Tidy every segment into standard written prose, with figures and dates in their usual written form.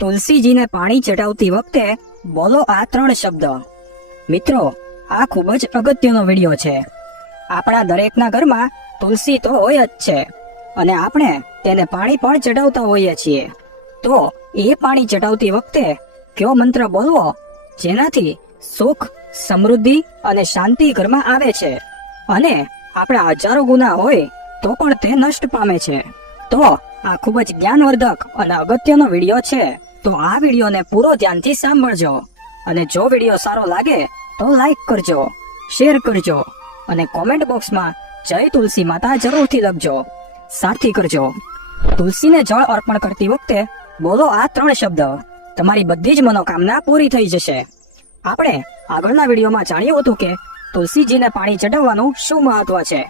તુલસીજીને પાણી ચડાવતી વખતે બોલો આ 3 શબ્દ। મિત્રો, આ ખૂબ જ અગત્યનો વિડીયો છે। આપણા દરેકના ઘરમાં તુલસી તો હોય જ છે અને આપણે તેને પાણી પણ ચડાવતા હોઈએ છીએ। તો એ પાણી ચડાવતી વખતે કયો મંત્ર બોલવો જેનાથી સુખ, સમૃદ્ધિ અને શાંતિ ઘરમાં આવે છે અને આપણા હજારો ગુના હોય તો પણ તે નષ્ટ પામે છે। તો આ ખૂબ જ જ્ઞાનવર્ધક અને અગત્યનો વિડીયો છે। તો આ વિડીયોને પૂરો ધ્યાનથી સાંભળજો અને જો વિડીયો સારો લાગે તો લાઈક કરજો, શેર કરજો અને કોમેન્ટ બોક્સમાં જય તુલસી માતા જરૂરથી લખજો, સાથી કરજો। તુલસીને જળ અર્પણ કરતી વખતે બોલો આ 3 શબ્દ, તમારી બધી જ મનોકામના પૂરી થઈ જશે। આપણે આગળના વિડીયોમાં જાણ્યું હતું કે તુલસીજીને પાણી ચડાવવાનું શું મહત્વ છે।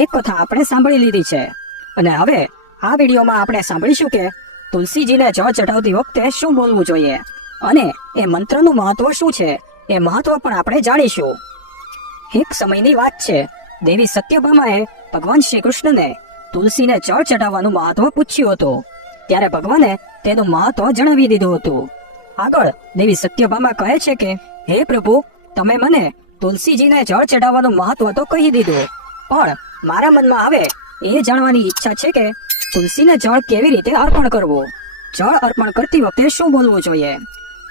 એક કથા આપણે સાંભળી લીધી છે અને હવે આ વિડીયોમાં આપણે સાંભળીશું કે તુલસીજીને જળ ચડાવતી વખતે શું બોલવું જોઈએ અને એ મંત્રનું મહત્વ શું છે એ મહત્વ પણ આપણે જાણીશું। એક સમયની વાત છે, દેવી સત્યભામાએ ભગવાન શ્રી કૃષ્ણને તુલસીને જળ ચડાવવાનું મહત્વ પૂછ્યું હતું। ત્યારે ભગવાને તેનું મહત્વ જણાવી દીધું હતું। આગળ દેવી સત્યભામા કહે છે કે હે પ્રભુ, તમે મને તુલસીજીને જળ ચડાવવાનું મહત્વ તો કહી દીધું, પણ મારા મનમાં હવે એ જાણવાની ઈચ્છા છે કે તુલસીને જળ કેવી રીતે અર્પણ કરવું, જળ અર્પણ કરતી વખતે શું બોલવું જોઈએ,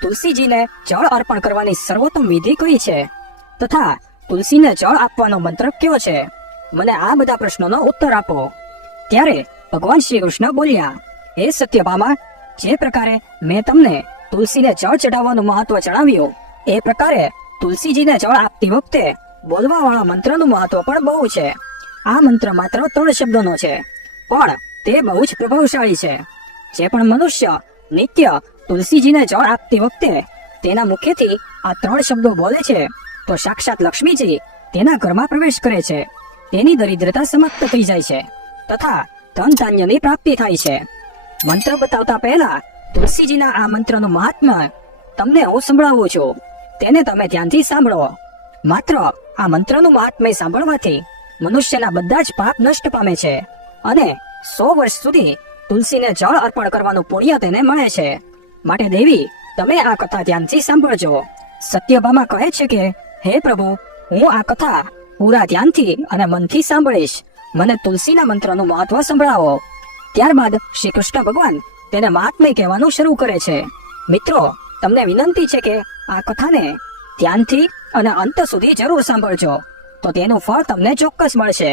તુલસીજીને જળ અર્પણ કરવાની સર્વોત્તમ વિધિ કઈ છે તથા તુલસીને જળ આપવાનો મંત્ર કયો છે, મને આ બધા પ્રશ્નોનો ઉત્તર આપો। ત્યારે ભગવાન શ્રી કૃષ્ણ બોલ્યા, હે સત્યભામા, જે પ્રકારે મેં તમને તુલસીને જળ ચડાવવાનું મહત્વ જણાવ્યું એ પ્રકારે તુલસીજીને જળ આપતી વખતે બોલવા વાળા મંત્રનું મહત્વ પણ બહુ છે। આ મંત્ર માત્ર 3 શબ્દોનો છે પણ તે બહુ જ પ્રભાવશાળી છે। જે પણ મનુષ્ય નિત્ય તુલસીજીને જળ આપતી વખતે તેના મુખેથી આ 3 શબ્દો બોલે છે તો સાક્ષાત લક્ષ્મીજી તેના ઘરમાં પ્રવેશ કરે છે, તેની દરિદ્રતા સમાપ્ત થઈ જાય છે તથા ધન ધાન્યની પ્રાપ્તિ થાય છે। મંત્ર બતાવતા પહેલા તુલસીજીના આ મંત્રનું મહાત્મ્ય તમને હું સંભળાવું છું, તેને તમે ધ્યાનથી સાંભળો। માત્ર આ મંત્રનું મહાત્મ્ય સાંભળવાથી મનુષ્યના બધા જ પાપ નષ્ટ પામે છે અને 100 વર્ષ સુધી તુલસીને જળ અર્પણ કરવાનું પુણ્ય તેને મળે છે। માટે દેવી, તમે આ કથા ધ્યાનથી સાંભળજો। સત્યભામા કહે છે કે હે પ્રભુ, હું આ કથા પૂરા ધ્યાનથી અને મનથી સાંભળીશ, મને તુલસીના મંત્રનું મહત્વ સંભળાવો। ત્યારબાદ શ્રી કૃષ્ણ ભગવાન તેને મહાત્મ્ય કહેવાનું શરૂ કરે છે। મિત્રો, તમને વિનંતી છે કે આ કથાને ધ્યાનથી અને અંત સુધી જરૂર સાંભળજો, તો તેનું ફળ તમને ચોક્કસ મળશે।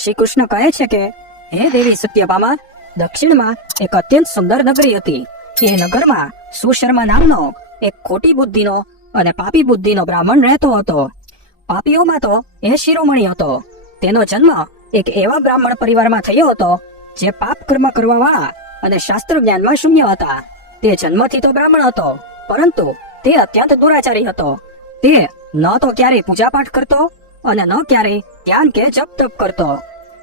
શ્રી કૃષ્ણ કહે છે કે હે દેવી સત્યભામા, દક્ષિણમાં એક અત્યંત સુંદર નગરી હતી। એ નગરમાં સુશર્મા નામનો એક ખોટી બુદ્ધિનો અને પાપી બુદ્ધિનો બ્રાહ્મણ રહેતો હતો। પાપીઓમાં તો એ શિરોમણી હતો। તેનો જન્મ એક એવા બ્રાહ્મણ પરિવારમાં થયો હતો જે પાપ કર્મ કરવા વાળા અને શાસ્ત્ર જ્ઞાનમાં શૂન્ય હતા। તે જન્મથી તો બ્રાહ્મણ હતો, પરંતુ તે અત્યંત દુરાચારી હતો। તે ન તો ક્યારેય પૂજાપાઠ કરતો અને ન ક્યારેય ધ્યાન કે જપ તપ કરતો।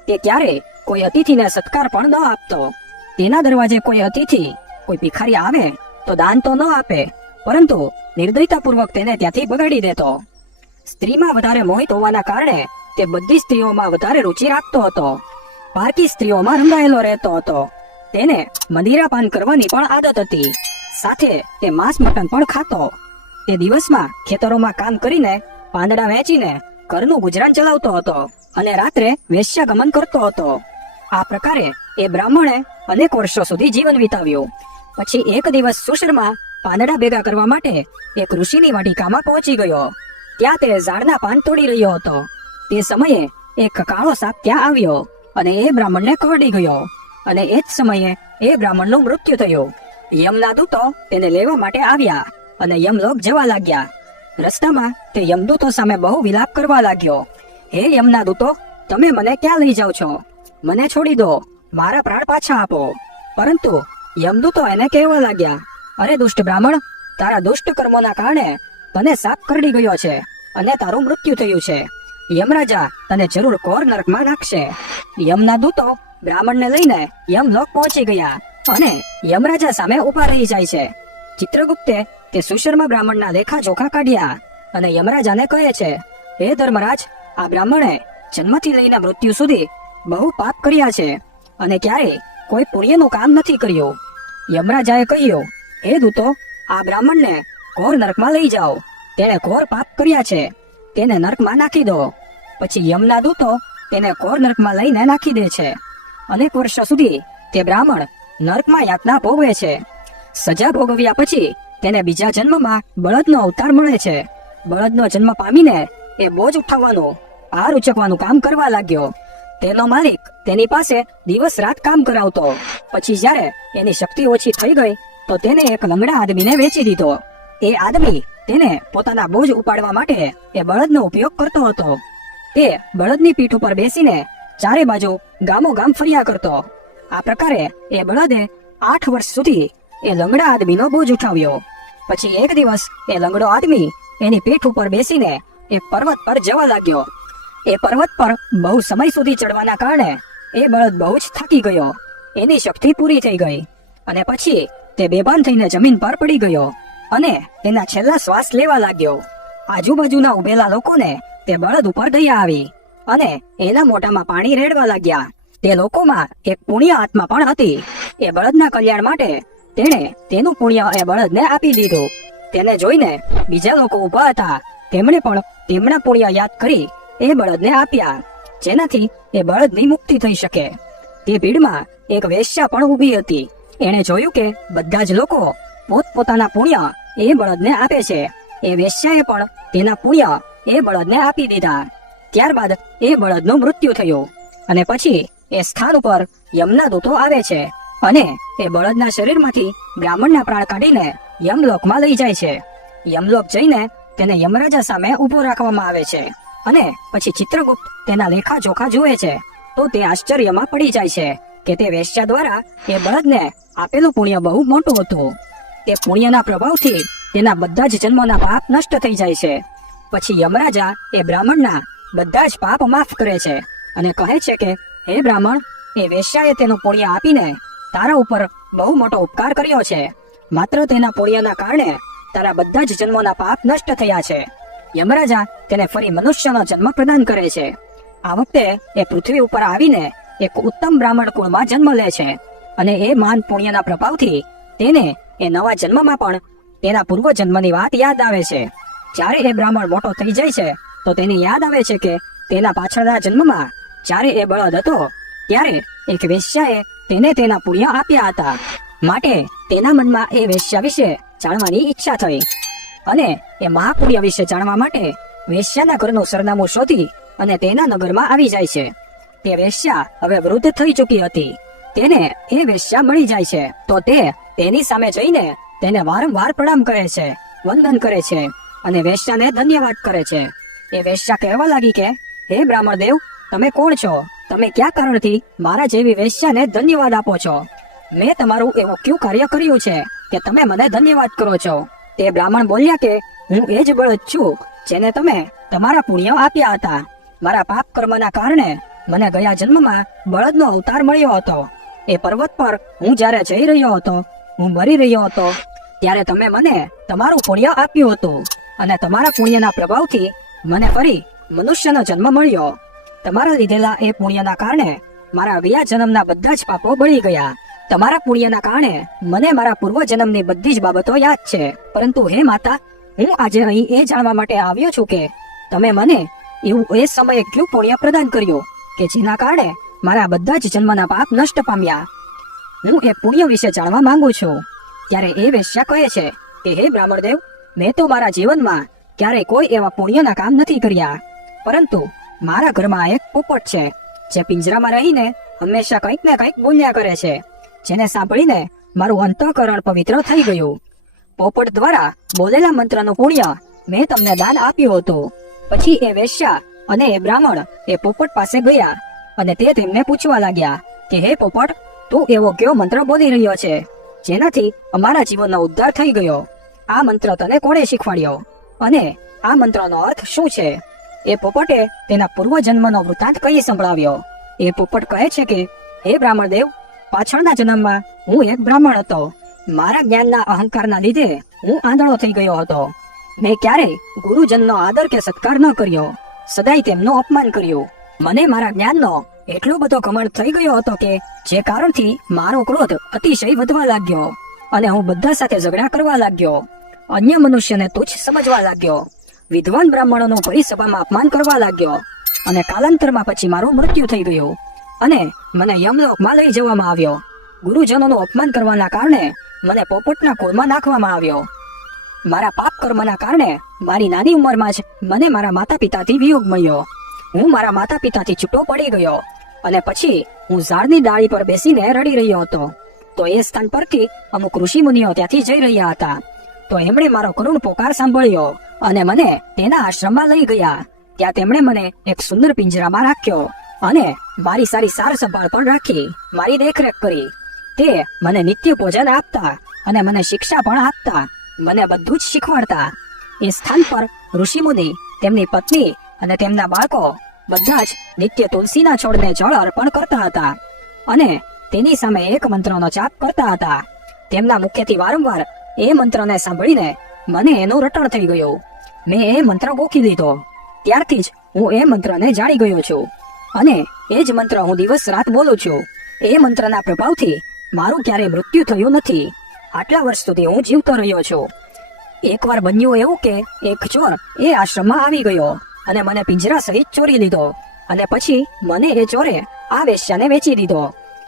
તે ક્યારેય કોઈ અતિથિને સત્કાર પણ ન આપતો। તેના દરવાજે કોઈ અતિથિ, કોઈ ભિખારી આવે તો દાન તો ન આપે, પરંતુ નિર્દયતાપૂર્વક તેને ત્યાંથી ભગાડી દેતો। સ્ત્રીમાં વધારે મોહિત હોવાના કારણે તે બધી સ્ત્રીઓમાં વધારે રુચિ રાખતો હતો। પારકી સ્ત્રીઓમાં રંગાયેલો રહેતો હતો। તેને મદિરાપાન કરવાની પણ આદત હતી, સાથે તે માંસ મટન પણ ખાતો। તે દિવસમાં ખેતરોમાં કામ કરીને પાંદડા વેચીને ઘરનું ગુજરાન ચલાવતો હતો અને રાત્રે વેશ્યાગમન કરતો હતો। આ પ્રકારે એ બ્રાહ્મણે અનેક વર્ષો સુધી જીવન વિતાવ્યું। પછી એક દિવસ સુશર્મા પાંદડા ભેગા કરવા માટે એક ઋષિની વાટિકામાં પહોંચી ગયો। ત્યાં તે ઝાડના પાન તોડી રહ્યો હતો। તે સમયે એક કાળો સાપ ત્યાં આવ્યો અને એ બ્રાહ્મણને કરડી ગયો અને એ જ સમયે એ બ્રાહ્મણનું મૃત્યુ થયું। યમના દૂતો તેને લેવા માટે આવ્યા અને યમલોક જવા લાગ્યા। રસ્તામાં તે યમદૂતો સામે બહુ વિલાપ કરવા લાગ્યો, હે યમના દૂતો, તમે મને ક્યાં લઈ જાઓ છો? મને છોડી દો, મારા પ્રાણ પાછા આપો। પરંતુ યમદૂતો એને કહેવા લાગ્યા, અરે દુષ્ટ બ્રાહ્મણ, તારા દુષ્ટ કર્મોના કારણે તને સાપ કરડી ગયો છે અને તારું મૃત્યુ થયું છે। યમરાજા તને જરૂર ઘોર નરકમાં નાખશે। યમના દૂતો બ્રાહ્મણને લઈને યમલોક પહોંચી ગયા અને યમરાજા સામે ઉભા રહી જાય છે। ચિત્રગુપ્તે તે સુશર્મા બ્રાહ્મણના લેખા જોખા કાઢ્યા અને યમરાજાને કહે છે, હે ધર્મરાજ, આ બ્રાહ્મણે જન્મથી લઈને મૃત્યુ સુધી બહુ પાપ કર્યા છે અને ક્યારેય કોઈ પુણ્યનું કામ નથી કર્યું। યમરાજાએ કહ્યું, હે દૂતો, આ બ્રાહ્મણને ઘોર નરકમાં લઈ જાઓ. તેણે ઘોર પાપ કર્યા છે, તેને નરકમાં નાખી દો. પછી યમના દૂતો તેને ઘોર નરકમાં લઈને નાખી દે છે. અનેક વર્ષો સુધી તે બ્રાહ્મણ નરકમાં યાતના ભોગવે છે. સજા ભોગવ્યા પછી તેને બીજા જન્મમાં બળદનો અવતાર મળે છે. બળદનો જન્મ પામીને એ બોજ ઉઠાવવાનું, ભાર ઉચકવાનું કામ કરવા લાગ્યો. તેનો માલિક તેની પાસે દિવસ રાત કામ કરાવતો. પછી જ્યારે એની શક્તિ ઓછી થઈ ગઈ તો તેને એક લંગડા આદમીને વેચી દીધો. એ આદમી તેને પોતાના બોજ ઉપાડવા માટે એ બળદનો ઉપયોગ કરતો હતો. તે બળદની પીઠ ઉપર બેસીને ચારે બાજુ ગામો ગામ ફર્યા કરતો. આ પ્રકારે એ બળદે 8 વર્ષ સુધી એ લંગડા આદમીનો બોજ ઉઠાવ્યો. પછી એક દિવસ એ લંગડો આદમી એની પીઠ ઉપર બેસીને એક પર્વત પર જવા લાગ્યો. એ પર્વત પર બહુ સમય સુધી ચડવાના કારણે એ બળદ બહુ જ થાકી ગયો. એની શક્તિ પૂરી થઈ ગઈ અને પછી તે બેભાન થઈને જમીન પર પડી ગયો અને તેના છેલ્લા શ્વાસ લેવા લાગ્યો. આજુબાજુના ઉભેલા લોકોને તે બળદ ઉપર દયા આવી અને એના મોઢામાં પાણી રેડવા લાગ્યા. તે લોકોમાં એક પુણ્ય આત્મા પણ હતી. એ બળદના કલ્યાણ માટે તેણે તેનું પુણ્ય એ બળદને આપી દીધું. તેને જોઈને બીજા લોકો ઊભા હતા. તેમણે પણ તેમના પુણ્ય યાદ કરી એ બળદને આપ્યા, જેનાથી એ બળદની મુક્તિ થઈ શકે. તે ભીડમાં એક વેશ્યા પણ ઊભી હતી. એણે જોયું કે બધા જ લોકો પોતપોતાના પુણ્ય એ બળદને આપે છે. એ વેશ્યાએ પણ તેના પુણ્ય એ બળદને આપી દીધા. ત્યારબાદ એ બળદનું મૃત્યુ થયું અને પછી એ સ્થાન ઉપર યમના દૂતો આવે છે અને એ બળદના શરીરમાંથી બ્રાહ્મણના પ્રાણ કાઢીને યમલોકમાં લઈ જાય છે. યમલોક જઈને તેને યમરાજા સામે ઊભો રાખવામાં આવે છે અને પછી ચિત્રગુપ્ત તેના લેખા જોખા જુએ છે તો તે આશ્ચર્યમાં પડી જાય છે કે તે વેશ્યા દ્વારા એ બળદને આપેલું પુણ્ય બહુ મોટું હતું. તે પુણ્યના પ્રભાવથી તેના બધા જ જન્મોના પાપ નષ્ટ થઈ જાય છે. પછી યમરાજા એ બ્રાહ્મણના બધા જ પાપ માફ કરે છે અને કહે છે કે હે બ્રાહ્મણ, એ વેશ્યાએ તેનું પુણ્ય આપીને તારા ઉપર બહુ મોટો ઉપકાર કર્યો છે. માત્ર તેના પુણ્યના કારણે તારા બધા જ જન્મોના પાપ નષ્ટ થયા છે. યમરાજા તેને ફરી મનુષ્યનો જન્મ પ્રદાન કરે છે. આ વખતે એ પૃથ્વી ઉપર આવીને એક ઉત્તમ બ્રાહ્મણ કુળમાં જન્મ લે છે અને એ મહાન પુણ્યના પ્રભાવથી તેને એ નવા જન્મમાં પણ તેના પૂર્વ જન્મની વાત યાદ આવે છે. જ્યારે એ બ્રાહ્મણ મોટો થઈ જાય છે તો તેને યાદ આવે છે કે તેના પાછળના જન્મમાં જ્યારે એ બળદ હતો ત્યારે એક વેશ્યાએ તેને તેના પુણ્ય આપ્યા હતા. માટે તેના મનમાં એ વેશ્યા વિશે જાણવાની ઈચ્છા થઈ અને એ મહાપુણ્ય વિશે જાણવા માટે વેશ્યાના ઘરનું સરનામું શોધી અને તેના નગરમાં આવી જાય છે. તે વેશ્યા હવે વૃદ્ધ થઈ ચૂકી હતી. તેને એ વેશ્યા મળી જાય છે તો તે તેની સામે જઈને તેને વારંવાર પ્રણામ કરે છે, વંદન કરે છે અને વેશ્યાને ધન્યવાદ કરે છે. એ વેશ્યા કહેવા લાગી કે હે બ્રાહ્મણ દેવ, તમે કોણ છો? તમે કયા કારણથી મારા જેવી વેશ્યાને ધન્યવાદ આપો છો? મેં તમારું એવું કયું કાર્ય કર્યું છે કે તમે મને ધન્યવાદ કરો છો? તે બ્રાહ્મણ બોલ્યા કે હું એ જ બળદ છું જેને તમે તમારા પુણ્ય આપ્યા હતા. મારા પાપ કર્મના કારણે મને ગયા જન્મમાં બળદનો અવતાર મળ્યો હતો. એ પર્વત પર હું જ્યારે જઈ રહ્યો હતો, હું મરી રહ્યો હતો, ત્યારે તમે મને તમારું પુણ્ય આપ્યું હતું અને તમારા પુણ્યના પ્રભાવથી મને ફરી મનુષ્યનો જન્મ મળ્યો. તમારા લીધેલા એ પુણ્યના કારણે મારા ગયા જન્મના બધા જ પાપો બળી ગયા. તમારા પુણ્યના કારણે મને મારા પૂર્વ જન્મની બધી જ બાબતો યાદ છે. પરંતુ હે માતા, હું આજે અહીં એ જાણવા માટે આવ્યો છું કે તમે મને એવું એ સમયે કયું પુણ્ય પ્રદાન કર્યું કે જેના કારણે મારા બધા જ જન્મના પાપ નષ્ટ પામ્યા. હું એ પુણ્ય વિશે જાણવા માંગુ છું. ત્યારે એ વેશ્યા કહે છે કે હે બ્રાહ્મણ દેવ, મેં તો મારા જીવનમાં ક્યારેય કોઈ એવા પુણ્યના કામ નથી કર્યા. પરંતુ મારા ઘરમાં એક પોપટ છે જે પિંજરામાં રહીને હંમેશા કંઈક ને કંઈક બોલ્યા કરે છે, જેને સાંભળીને મારું અંતઃકરણ પવિત્ર થઈ ગયું. પોપટ દ્વારા બોલેલા મંત્રનું પુણ્ય મેં તમને દાન આપ્યું હતું. પછી એ વેશ્યા અને એ બ્રાહ્મણ એ પોપટ પાસે ગયા અને તે તેમને પૂછવા લાગ્યા કે હે પોપટ, તું એવો કયો મંત્ર બોલી રહ્યો છે જેનાથી અમારા જીવનનો ઉદ્ધાર થઈ ગયો? આ મંત્ર તને કોણે શીખવાડ્યો અને આ મંત્રનો અર્થ શું છે? એ પોપટે તેના પૂર્વ જન્મનો વૃત્તાંત કહી સંભળાવ્યો. એ પોપટ કહે છે કે હે બ્રાહ્મણ દેવ, પાછળના જન્મમાં હું એક બ્રાહ્મણ હતો. મારા જ્ઞાનના અહંકારના લીધે હું આંધળો થઈ ગયો હતો. મેં ક્યારેય ગુરુજનનો આદર કે સત્કાર ન કર્યો, સદાય તેમનું અપમાન કર્યું. મને મારા જ્ઞાનનો એટલો બધો ઘમંડ થઈ ગયો હતો કે જે કારણથી મારો ક્રોધ અતિશય વધવા લાગ્યો. અને હું બધા સાથે ઝઘડા કરવા લાગ્યો. અન્ય મનુષ્યને તુચ્છ સમજવા લાગ્યો. વિદ્વાન બ્રાહ્મણોનું ભરી સભામાં અપમાન કરવા લાગ્યો. અને કાલાંતરમાં પછી મારું મૃત્યુ થઈ ગયું અને મને યમલોકમાં લઈ જવામાં આવ્યો. ગુરુજનોનું અપમાન કરવાના કારણે મને પોપટના કુળમાં નાખવામાં આવ્યો. મારા પાપ કર્મના કારણે મારી નાની ઉંમરમાં જ મને મારા માતા પિતાથી વિયોગ મળ્યો. હું મારા માતા પિતાથી છૂટો પડી ગયો અને પછી હું ઝાડની ડાળી પર બેસીને રડી રહ્યો હતો. તો એ સ્થાન પરથી અમુક ઋષિ મુનિઓ ત્યાંથી જઈ રહ્યા હતા. તો એમણે મારો કરુણ પોકાર સાંભળ્યો અને મને તેના આશ્રમમાં લઈ ગયા. ત્યાં તેમણે મને એક સુંદર પિંજરામાં રાખ્યો અને મારી સારી સાર સંભાળ પણ રાખી, મારી દેખરેખ કરી. તે મને નિત્ય ભોજન આપતા અને મને શિક્ષા પણ આપતા, મને બધું જ શીખવાડતા. એ સ્થાન પર ઋષિમુનિ, તેમની પત્ની અને તેમના બાળકો બધા જ નિત્ય તુલસીના છોડને જળ અર્પણ કરતા હતા અને તેની સામે એક મંત્રનો જાપ કરતા હતા. તેમના મુખ્યથી વારંવાર એ મંત્રને સાંભળીને મને એનું રટણ થઈ ગયું. મેં એ મંત્ર ગોખી લીધો. ત્યારથી જ હું એ મંત્રને જાણી ગયો છું અને એ જ મંત્ર હું દિવસ રાત બોલું છું. એ મંત્રના પ્રભાવથી મારું ક્યારેય મૃત્યુ થયું નથી. આટલા વર્ષ સુધી હું જીવતો રહ્યો છું. એકવાર બન્યું એવું કે એક ચોર એ આશ્રમમાં આવી ગયો અને મને પિંજરા સહિત ચોરી લીધો અને પછી મને એ ચોરે આ વેશ્યાને વેચી દીધો.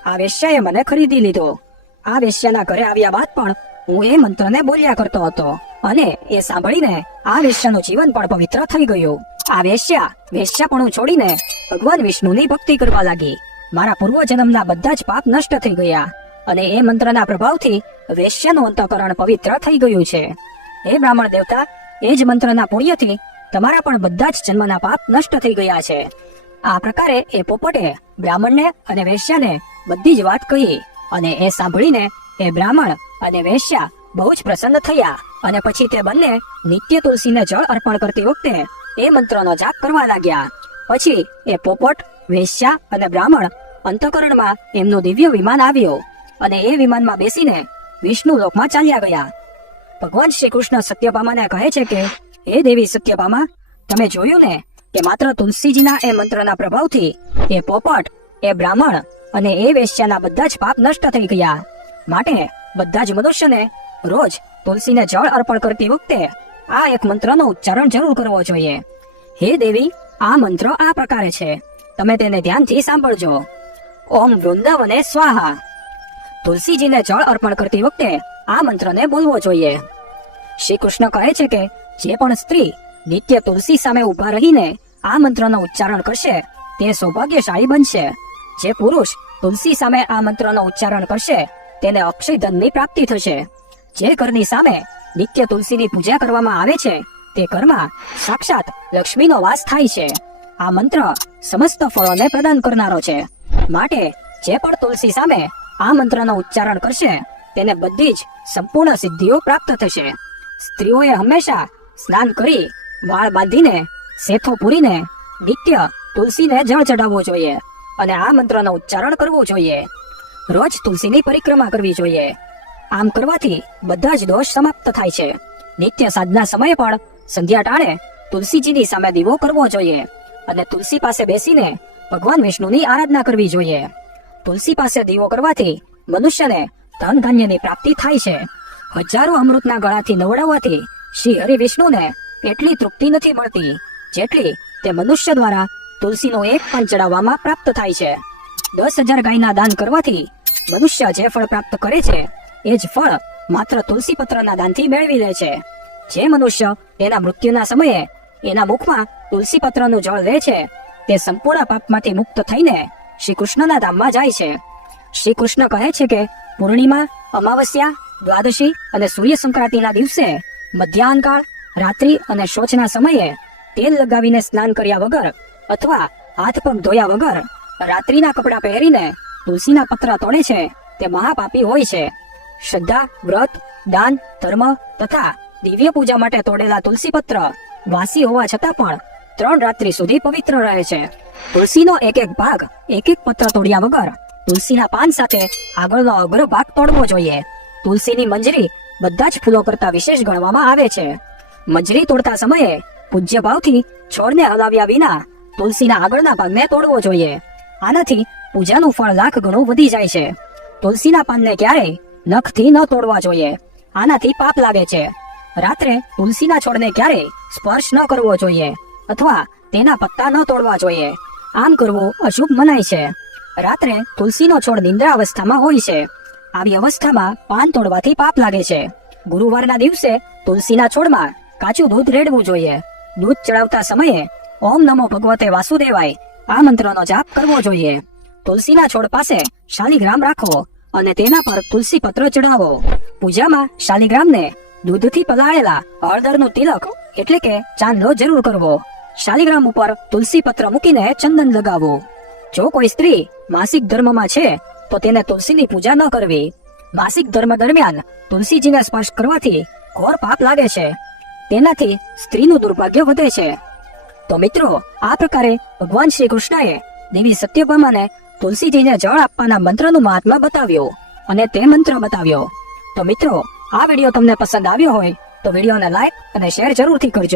આ વેશ્યાએ મને ખરીદી લીધો. આ વેશ્યાના ઘરે આવ્યા બાદ પણ હું એ મંત્રને બોલ્યા કરતો હતો અને એ સાંભળીને આ વેશ્યાનું જીવન પણ પવિત્ર થઈ ગયું. આ વેશ્યાપણું છોડીને ભગવાન વિષ્ણુની ભક્તિ કરવા લાગી. મારા પૂર્વજન્મના બધા જ પાપ નષ્ટ થઈ ગયા અને એ મંત્રના પ્રભાવથી વેશ્યાનું અંતઃકરણ પવિત્ર થઈ ગયું છે. હે બ્રાહ્મણ દેવતા, એ જ મંત્રના પુણ્યથી તમારા પણ બધા જ જન્મના પાપ નષ્ટ થઈ ગયા છે. આ પ્રકારે એ પોપટે બ્રાહ્મણને અને વેશ્યાને બધી જ વાત કહી અને એ સાંભળીને એ બ્રાહ્મણ અને વેશ્યા બહુ જ પ્રસન્ન થયા અને પછી તે બંને નિત્ય તુલસીને જળ અર્પણ કરતી વખતે એ મંત્રનો જાપ કરવા લાગ્યા. પછી એ પોપટ, વેશ્યા અને બ્રાહ્મણ અંતઃકરણમાં એમનું દિવ્ય વિમાન આવ્યો અને એ વિમાનમાં બેસીને વિષ્ણુ લોકમાં ચાલ્યા ગયા. ભગવાન શ્રી કૃષ્ણ સત્યભામાને કહે છે કે, હે દેવી સત્યભામા, તમે જોયું ને કે માત્ર તુલસીજીના એ મંત્રના પ્રભાવથી એ પોપટ, એ બ્રાહ્મણ અને એ વેશ્યાના બધા જ પાપ નષ્ટ થઈ ગયા. માટે બધા જ મનુષ્યને રોજ તુલસીને જળ અર્પણ કરતી વખતે આ એક મંત્રનો ઉચ્ચારણ જરૂર કરવો જોઈએ. હે દેવી, આ મંત્ર આ પ્રકારે છે, તમે તેને ધ્યાનથી સાંભળજો. ઓમ વૃંદાવને સ્વાહા. તુલસીજીને જળ અર્પણ કરતી વખતે આ મંત્રને બોલવો જોઈએ. શ્રી કૃષ્ણ કહે છે કે જે પણ સ્ત્રી નિત્ય તુલસી સામે ઊભા રહીને આ મંત્રનો ઉચ્ચારણ કરશે તે સૌભાગ્યશાળી બનશે. જે પુરુષ તુલસી સામે આ મંત્રનો ઉચ્ચારણ કરશે તેને અક્ષય ધનની પ્રાપ્તિ થશે. જે ઘરની સામે નિત્ય તુલસીની પૂજા કરવામાં આવે છે તે ઘરમાં સાક્ષાત લક્ષ્મીનો વાસ થાય છે. આ મંત્ર સમસ્ત ફળોને પ્રદાન કરનારો છે. માટે જે પણ તુલસી સામે આ મંત્રનો ઉચ્ચારણ કરશે તેને બધી જ સંપૂર્ણ સિદ્ધિઓ પ્રાપ્ત થશે. સ્ત્રીઓએ હંમેશા સ્નાન કરી, વાળ બાંધીને, શેથો પૂરીને નિત્ય તુલસીને જળ ચડાવવું જોઈએ અને આ મંત્રનો ઉચ્ચારણ કરવું જોઈએ. રોજ તુલસીની પરિક્રમા કરવી જોઈએ. આમ કરવાથી બધા જ દોષ સમાપ્ત થાય છે. નિત્ય સાધના સમયે પણ સંધ્યા ટાણે તુલસીજીની સામે દીવો કરવો જોઈએ અને તુલસી પાસે બેસીને ભગવાન વિષ્ણુની આરાધના કરવી જોઈએ. તુલસી પાસે દીવો કરવાથી મનુષ્યને ધન ધાન્યની પ્રાપ્તિ થાય છે. હજારો અમૃતના ગળાથી નવડાવવાથી શ્રી હરિ વિષ્ણુને એટલી તૃપ્તિ નથી મળતી જેટલી તે મનુષ્ય દ્વારા તુલસીનો એક પાન ચડાવવામાં પ્રાપ્ત થાય છે. 10,000 ગાયના દાન કરવાથી મનુષ્ય જે ફળ પ્રાપ્ત કરે છે એ જ ફળ માત્ર તુલસી પત્રના દાનથી મેળવી લે છે. જે મનુષ્ય એના મૃત્યુના સમયે એના મુખમાં તુલસી પત્રનું જળ લે છે તે સંપૂર્ણ પાપમાંથી મુક્ત થઈને શ્રી કૃષ્ણના ધામમાં જાય છે. શ્રી કૃષ્ણ કહે છે કે પૂર્ણિમા, અમાવસ્યા, દ્વાદશી અને સૂર્ય સંક્રાંતિના દિવસે મધ્યાહનકાળ, રાત્રિ અને શૌચના સમયે તેલ લગાવીને સ્નાન કર્યા વગર અથવા હાથ પગ ધોયા વગર રાત્રિના કપડાં પહેરીને તુલસીના પત્ર તોડે છે તે મહાપાપી હોય છે. શ્રદ્ધા, વ્રત, દાન, ધર્મ તથા દિવ્ય પૂજા માટે તોડેલા તુલસી પત્ર વાસી હોવા છતાં પણ 3 રાત્રિ સુધી પવિત્ર રહે છે. તુલસીનો એક એક ભાગ, એક એક પત્ર તોડ્યા વગર તુલસીના પાન સાથે આગળનો અગ્ર ભાગ તોડવો જોઈએ. તુલસીની મંજરી બધા જ ફૂલો કરતા વિશેષ ગણવામાં આવે છે. મંજરી તોડતા સમયે પૂજ્ય ભાવથી છોડને હલાવ્યા વિના તુલસીના આગળના ભાગને તોડવો જોઈએ. આનાથી પૂજાનું ફળ લાખ ગણું વધી જાય છે. તુલસીના પાનને ક્યારેય નખથી ન તોડવા જોઈએ. આનાથી પાપ લાગે છે. રાત્રે તુલસીના છોડને ક્યારેય સ્પર્શ ન કરવો જોઈએ અથવા તેના પત્તા ન તોડવા જોઈએ. આમ કરવું અશુભ મનાય છે. રાત્રે તુલસીનો છોડ નિંદ્રા અવસ્થામાં હોય છે. આવી અવસ્થામાં પાન તોડવાથી પાપ લાગે છે. ગુરુવારના દિવસે તુલસીના છોડમાં કાચું દૂધ રેડવું જોઈએ. દૂધ ચડાવતા સમયે ઓમ નમો ભગવતે વાસુદેવાય આ મંત્રનો જાપ કરવો જોઈએ. તુલસીના છોડ પાસે શાલિગ્રામ રાખો અને તેના પર તુલસી પત્ર ચડાવો. પૂજામાં શાલિગ્રામને દૂધથી પલાળેલા હળદરનું તિલક એટલે કે ચાંદલો જરૂર કરવો. શાલિગ્રામ ઉપર તુલસી પત્ર મૂકીને ચંદન લગાવવું. જો કોઈ સ્ત્રી માસિક ધર્મમાં છે તો તેને તુલસીની પૂજા ન કરવી. માસિક ધર્મ દરમિયાન તુલસીજીને સ્પર્શ કરવાથી ઘોર પાપ લાગે છે. તેનાથી સ્ત્રીનું દુર્ભાગ્ય વધે છે. તો મિત્રો, આ પ્રકારે ભગવાન શ્રી કૃષ્ણએ દેવી સત્યભામાને તુલસીજીને જળ આપવાના મંત્રનું મહાત્મા બતાવ્યું અને તે મંત્ર બતાવ્યો. તો મિત્રો, આ વિડીયો તમને પસંદ આવ્યો હોય તો વિડીયોને લાઈક અને શેર જરૂરથી કરજો.